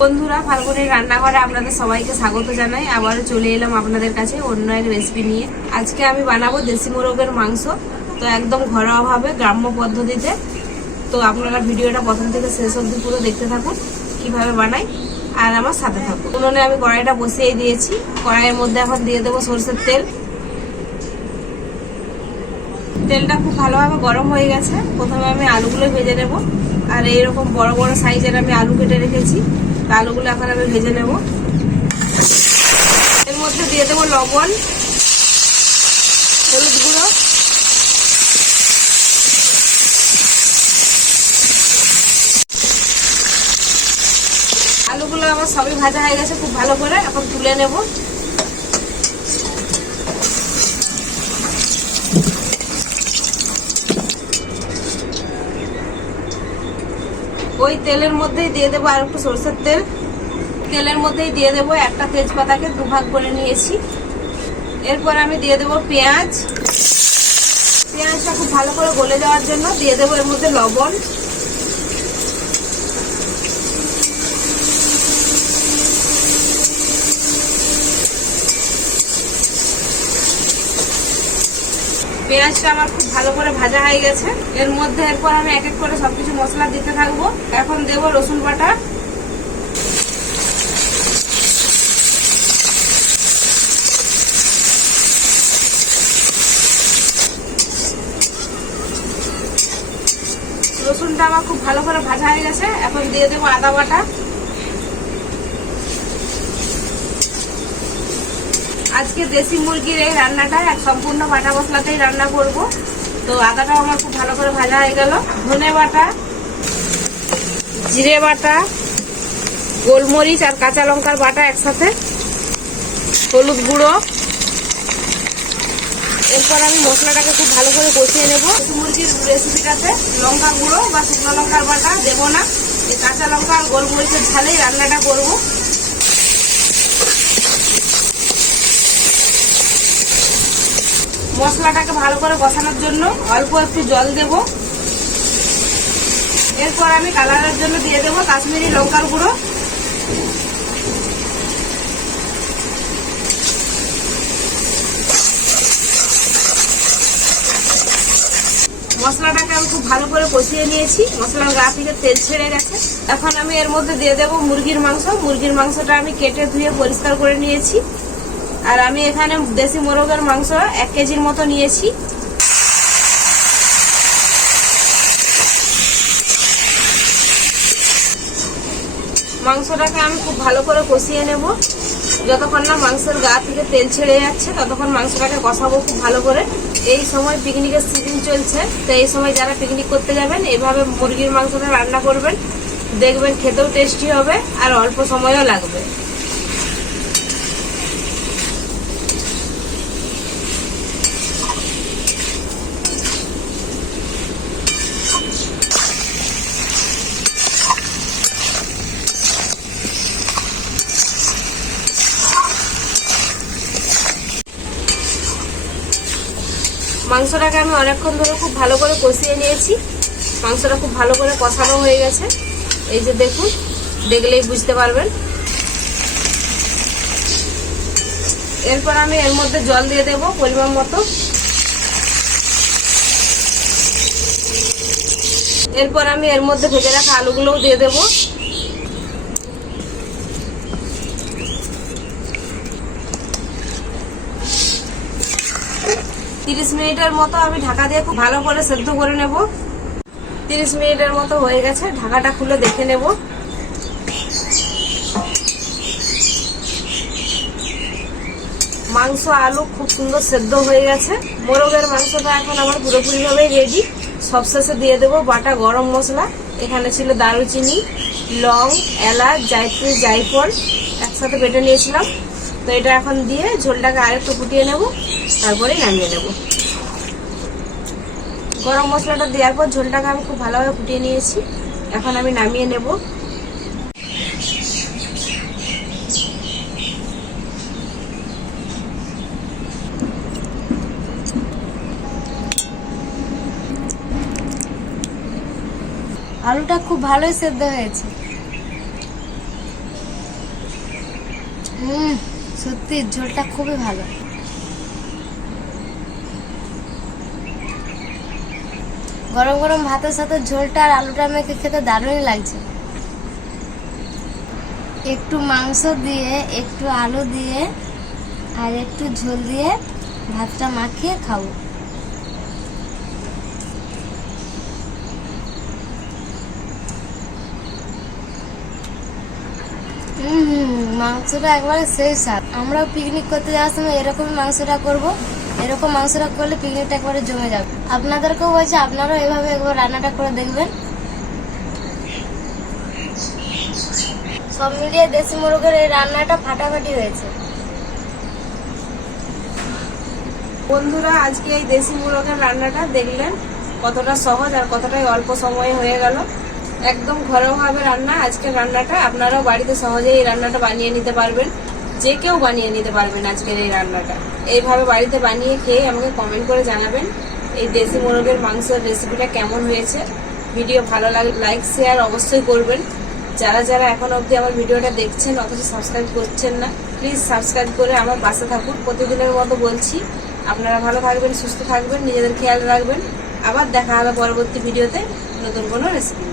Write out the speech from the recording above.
বন্ধুরা, ফাল্গুনের রান্নাঘরে আপনাদের সবাইকে স্বাগত জানাই। আবারও চলে এলাম আপনাদের কাছে অন্য এক রেসিপি নিয়ে। আজকে আমি বানাবো দেশি মোরগের মাংস। তো একদম ঘরোয়াভাবে গ্রাম্য পদ্ধতিতে। তো আপনারা ভিডিওটা প্রথম থেকে শেষ অবধি পুরো দেখতে থাকুন, কীভাবে বানাই। আর আমার সাথে থাকুন। উনুনে আমি কড়াইটা বসিয়ে দিয়েছি। কড়াইয়ের মধ্যে এখন দিয়ে দেবো সরষের তেল। তেলটা খুব ভালোভাবে গরম হয়ে গেছে। প্রথমে আমি আলুগুলো ভেজে নেব। আর এইরকম বড় বড় সাইজের আমি আলু কেটে রেখেছি। আলুগুলো এখন আমি ভেজে নেব। এর মধ্যে দিয়ে দেবো লবণ, হলুদ গুঁড়ো। আলুগুলো আমার সবই ভাজা হয়ে গেছে, খুব ভালো করে এখন তুলে নেব। ওই তেলের মধ্যেই দিয়ে দেবো আর একটু সরষের তেল। তেলের মধ্যেই দিয়ে দেবো একটা তেজপাতাকে দুভাগ করে নিয়েছি। এরপর আমি দিয়ে দেবো পেঁয়াজ। পেঁয়াজটা খুব ভালো করে গলে যাওয়ার জন্য দিয়ে দেবো এর মধ্যে লবণ। পেঁয়াজটা আমার খুব ভালো করে ভাজা হয়ে গেছে। এর মধ্যে এরপর আমি এক এক করে সবকিছু মশলা দিতে থাকব। এখন দেবো রসুন বাটা। রসুনটা আমার খুব ভালো করে ভাজা হয়ে গেছে। এখন দিয়ে দেবো আদা বাটা। আজকে দেশি মুরগির এই রান্নাটা, এক সম্পূর্ণ বাটা মশলাতেই রান্না করব। তো আদাটাও আমার খুব ভালো করে ভাজা হয়ে গেল। ধনে বাটা, জিরে বাটা, গোলমরিচ আর কাঁচা লঙ্কার বাটা একসাথে, হলুদ গুঁড়ো। এরপর আমি মশলাটাকে খুব ভালো করে কষিয়ে নেব। মুরগির রেসিপিটাতে লঙ্কা গুঁড়ো বা শুকনো লঙ্কার বাটা দেবো না। এই কাঁচা লঙ্কা আর গোলমরিচের ঝালেই রান্নাটা করব। মশলাটাকে ভালো করে কষানোর জন্য অল্প একটু জল দেব। এরপর আমি কালারের জন্য দিয়ে দেবো কাশ্মীরি লঙ্কার গুঁড়ো। মশলাটাকে আমি খুব ভালো করে কষিয়ে নিয়েছি। মশলার গা থেকে তেল ছেড়ে গেছে। এখন আমি এর মধ্যে দিয়ে দেবো মুরগির মাংস। মুরগির মাংসটা আমি কেটে ধুয়ে পরিষ্কার করে নিয়েছি। আর আমি এখানে দেশি মোরগের মাংস এক কেজির মতো নিয়েছি। মাংসটাকে আমি খুব ভালো করে কষিয়ে নেব। যতক্ষণ না মাংসের গা থেকে তেল ছেড়ে যাচ্ছে, ততক্ষণ মাংসটাকে কষাবো খুব ভালো করে। এই সময় পিকনিকের সিজন চলছে, তো এই সময় যারা পিকনিক করতে যাবেন, এভাবে মুরগির মাংসটা রান্না করবেন। দেখবেন খেতেও টেস্টি হবে আর অল্প সময়ও লাগবে। মাংসটাকে আমি অনেকক্ষণ ধরে খুব ভালো করে কষিয়ে নিয়েছি। মাংসটা খুব ভালো করে কষানো হয়ে গেছে। এই যে দেখুন, দেখলেই বুঝতে পারবেন। এরপর আমি এর মধ্যে জল দিয়ে দেব পরিমাণ মতো। এরপর আমি এর মধ্যে ভেজে রাখা আলুগুলোও দিয়ে দেবো। তিরিশ মিনিটের মতো আমি ঢাকা দিয়ে খুব ভালো করে সেদ্ধ করে নেব। তিরিশ মিনিটের মতো হয়ে গেছে, ঢাকাটা খুলে দেখে নেব। মাংস, আলু খুব সুন্দর সেদ্ধ হয়ে গেছে। মোরগের মাংসটা এখন আমার পুরোপুরিভাবে রেডি সবশেষে দিয়ে দেবো বাটা গরম মশলা। এখানে ছিল দারুচিনি, লং, এলাচ, জায়ত্রী, জায়ফল একসাথে বেটে নিয়েছিলাম। তো এটা এখন দিয়ে ঝোলটাকে আরেকটু ফুটিয়ে নেব, তারপরে নামিয়ে নেব। গরম মশলাটা দেওয়ার পর ঝোলটাকে আমি খুব ভালোভাবে ফুটিয়ে নিয়েছি। এখন আমি নামিয়ে নেব। আলুটা খুব ভালোই সেদ্ধ হয়েছে। হুম সত্যি ঝোলটা খুবই ভালো। গরম গরম ভাতের সাথে ঝোলটা আর আলুটা মেখে খেতে দারুণই লাগছে। একটু মাংস দিয়ে, একটু আলু দিয়ে, আর একটু ঝোল দিয়ে ভাতটা মাখিয়ে খাব। মাংসটা একবারে সেই স্বাদ আমরাও পিকনিক করতে যাওয়ার সময় এরকমই মাংসটা করব। এরকম মাংসটা করলে পিকনিকটা একবারে জমে যাবে। আপনাদেরকেও বলছি, আপনারাও এভাবে একবার রান্নাটা করে দেখবেন। সব মিলিয়ে দেশি মুরগের এই রান্নাটা ফাটাফাটি হয়েছে। বন্ধুরা, আজকে এই দেশি মুরগের রান্নাটা দেখলেন কতটা সহজ আর কতটাই অল্প সময়ে হয়ে গেল। একদম ঘরোয়াভাবে রান্না, আজকের রান্নাটা আপনারাও বাড়িতে সহজেই এই রান্নাটা বানিয়ে নিতে পারবেন। যে কেউ বানিয়ে নিতে পারবেন আজকের এই রান্নাটা। এইভাবে বাড়িতে বানিয়ে খেয়ে আমাকে কমেন্ট করে জানাবেন এই দেশি মুরগের মাংসের রেসিপিটা কেমন হয়েছে। ভিডিও ভালো লাগে লাইক শেয়ার অবশ্যই করবেন। যারা যারা এখন অবধি আমার ভিডিওটা দেখছেন, অথচ সাবস্ক্রাইব করছেন না প্লিজ সাবস্ক্রাইব করে আমার পাশে থাকুন। প্রতিদিনের মতো বলছি, আপনারা ভালো থাকবেন, সুস্থ থাকবেন, নিজেদের খেয়াল রাখবেন। আবার দেখা হবে পরবর্তী ভিডিওতে নতুন কোনো রেসিপি